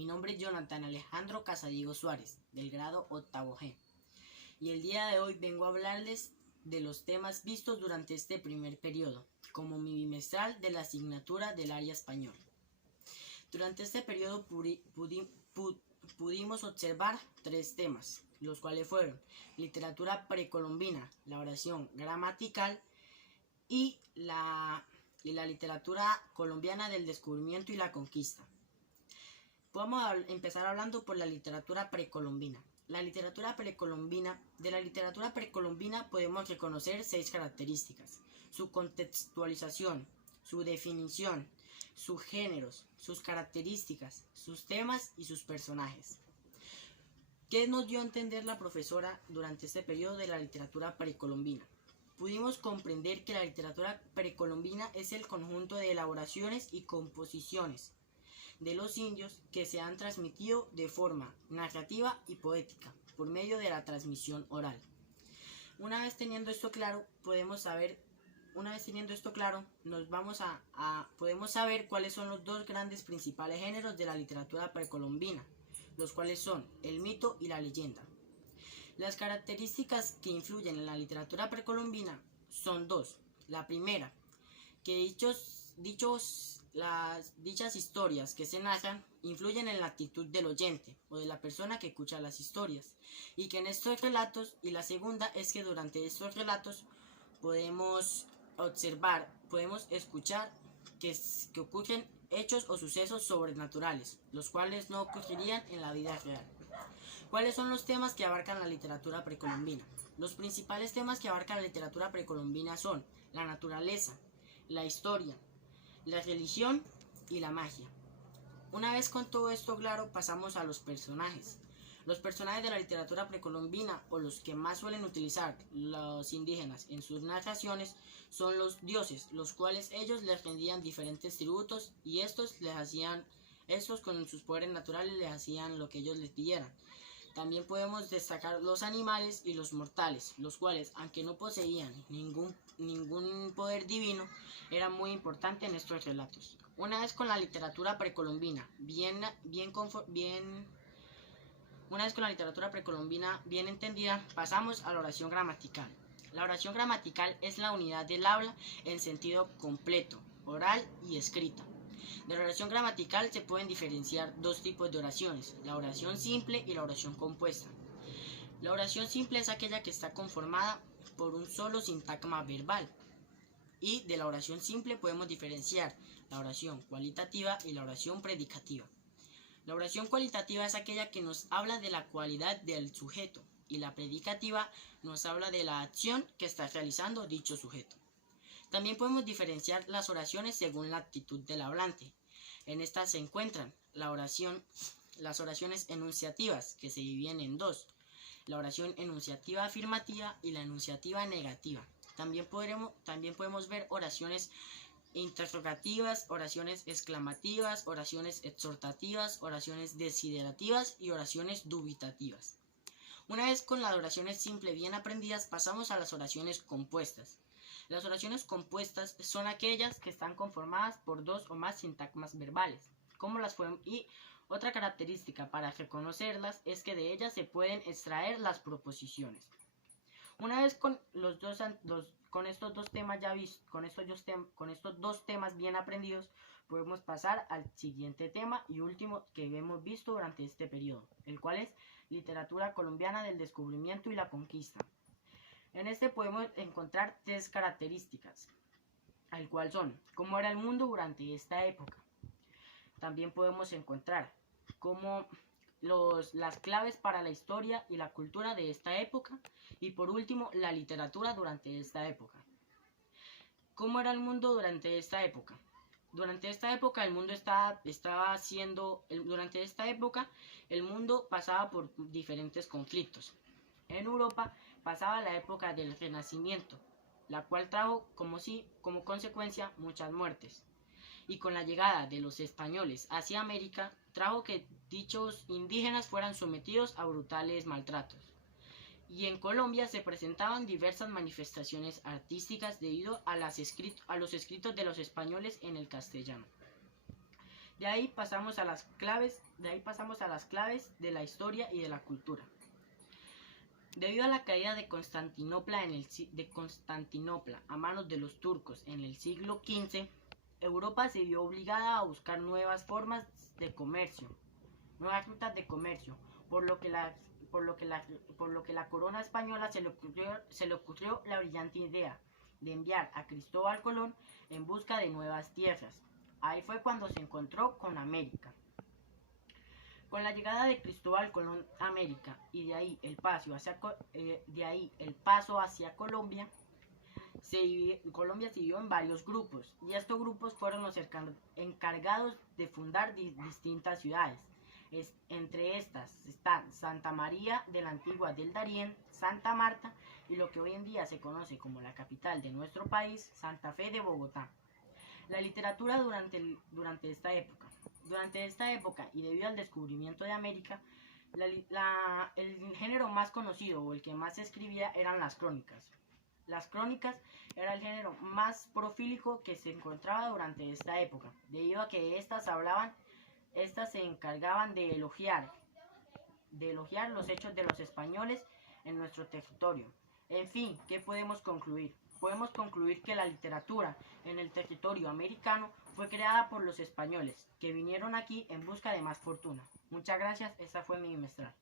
Mi nombre es Jonathan Alejandro Casadiego Suárez, del grado 8º G, y el día de hoy vengo a hablarles de los temas vistos durante este primer periodo, como mi bimestral de la asignatura del área español. Durante este periodo pudimos observar 3 temas, los cuales fueron literatura precolombina, la oración gramatical y la literatura colombiana del descubrimiento y la conquista. Vamos a empezar hablando por la literatura precolombina. De la literatura precolombina podemos reconocer 6 características: su contextualización, su definición, sus géneros, sus características, sus temas y sus personajes. ¿Qué nos dio a entender la profesora durante este periodo de la literatura precolombina? Pudimos comprender que la literatura precolombina es el conjunto de elaboraciones y composiciones de los indios que se han transmitido de forma narrativa y poética por medio de la transmisión oral. Una vez teniendo esto claro, podemos saber cuáles son los 2 grandes principales géneros de la literatura precolombina, los cuales son el mito y la leyenda. Las características que influyen en la literatura precolombina son 2. La primera, que dichas historias que se narran influyen en la actitud del oyente o de la persona que escucha las historias, y que en estos relatos, y la segunda es que durante estos relatos podemos escuchar que ocurren hechos o sucesos sobrenaturales, los cuales no ocurrirían en la vida real. ¿Cuáles son los temas que abarcan la literatura precolombina? Los principales temas que abarca la literatura precolombina son la naturaleza, la historia, la religión y la magia. Una vez con todo esto claro, pasamos a los personajes. Los personajes de la literatura precolombina, o los que más suelen utilizar los indígenas en sus narraciones, son los dioses, los cuales ellos les rendían diferentes tributos, y estos con sus poderes naturales les hacían lo que ellos les pidieran. También podemos destacar los animales y los mortales, los cuales, aunque no poseían ningún poder divino, eran muy importantes en estos relatos. Una vez con la literatura precolombina bien entendida, pasamos a la oración gramatical. La oración gramatical es la unidad del habla en sentido completo, oral y escrita. De la oración gramatical se pueden diferenciar 2 tipos de oraciones: la oración simple y la oración compuesta. La oración simple es aquella que está conformada por un solo sintagma verbal, y de la oración simple podemos diferenciar la oración cualitativa y la oración predicativa. La oración cualitativa es aquella que nos habla de la cualidad del sujeto, y la predicativa nos habla de la acción que está realizando dicho sujeto. También podemos diferenciar las oraciones según la actitud del hablante. En estas se encuentran las oraciones enunciativas, que se dividen en 2: la oración enunciativa afirmativa y la enunciativa negativa. También podemos ver oraciones interrogativas, oraciones exclamativas, oraciones exhortativas, oraciones desiderativas y oraciones dubitativas. Una vez con las oraciones simples bien aprendidas, pasamos a las oraciones compuestas. Las oraciones compuestas son aquellas que están conformadas por 2 o más sintagmas verbales. Y otra característica para reconocerlas es que de ellas se pueden extraer las proposiciones. Una vez con estos 2 temas bien aprendidos, podemos pasar al siguiente tema y último que hemos visto durante este periodo, el cual es literatura colombiana del descubrimiento y la conquista. En este podemos encontrar 3 características, al cual son: cómo era el mundo durante esta época. También podemos encontrar las claves para la historia y la cultura de esta época, y por último, la literatura durante esta época. ¿Cómo era el mundo durante esta época? Durante esta época el mundo pasaba por diferentes conflictos. En Europa pasaba la época del Renacimiento, la cual trajo como consecuencia muchas muertes. Y con la llegada de los españoles hacia América, trajo que dichos indígenas fueran sometidos a brutales maltratos. Y en Colombia se presentaban diversas manifestaciones artísticas debido a los escritos de los españoles en el castellano. De ahí pasamos a las claves de la historia y de la cultura. Debido a la caída de Constantinopla a manos de los turcos en el siglo XV, Europa se vio obligada a buscar nuevas formas de comercio, nuevas rutas de comercio, por lo que la corona española se le ocurrió la brillante idea de enviar a Cristóbal Colón en busca de nuevas tierras. Ahí fue cuando se encontró con América. Con la llegada de Cristóbal Colón a América y de ahí el paso hacia Colombia, Colombia se dividió en varios grupos, y estos grupos fueron los encargados de fundar distintas ciudades. Entre estas están Santa María de la Antigua del Darién, Santa Marta y lo que hoy en día se conoce como la capital de nuestro país, Santa Fe de Bogotá. La literatura durante esta época y debido al descubrimiento de América, el género más conocido o el que más se escribía eran las crónicas. Las crónicas era el género más profílico que se encontraba durante esta época, debido a que estas se encargaban de elogiar los hechos de los españoles en nuestro territorio. En fin, ¿qué podemos concluir? Podemos concluir que la literatura en el territorio americano fue creada por los españoles, que vinieron aquí en busca de más fortuna. Muchas gracias, esta fue mi bimestral.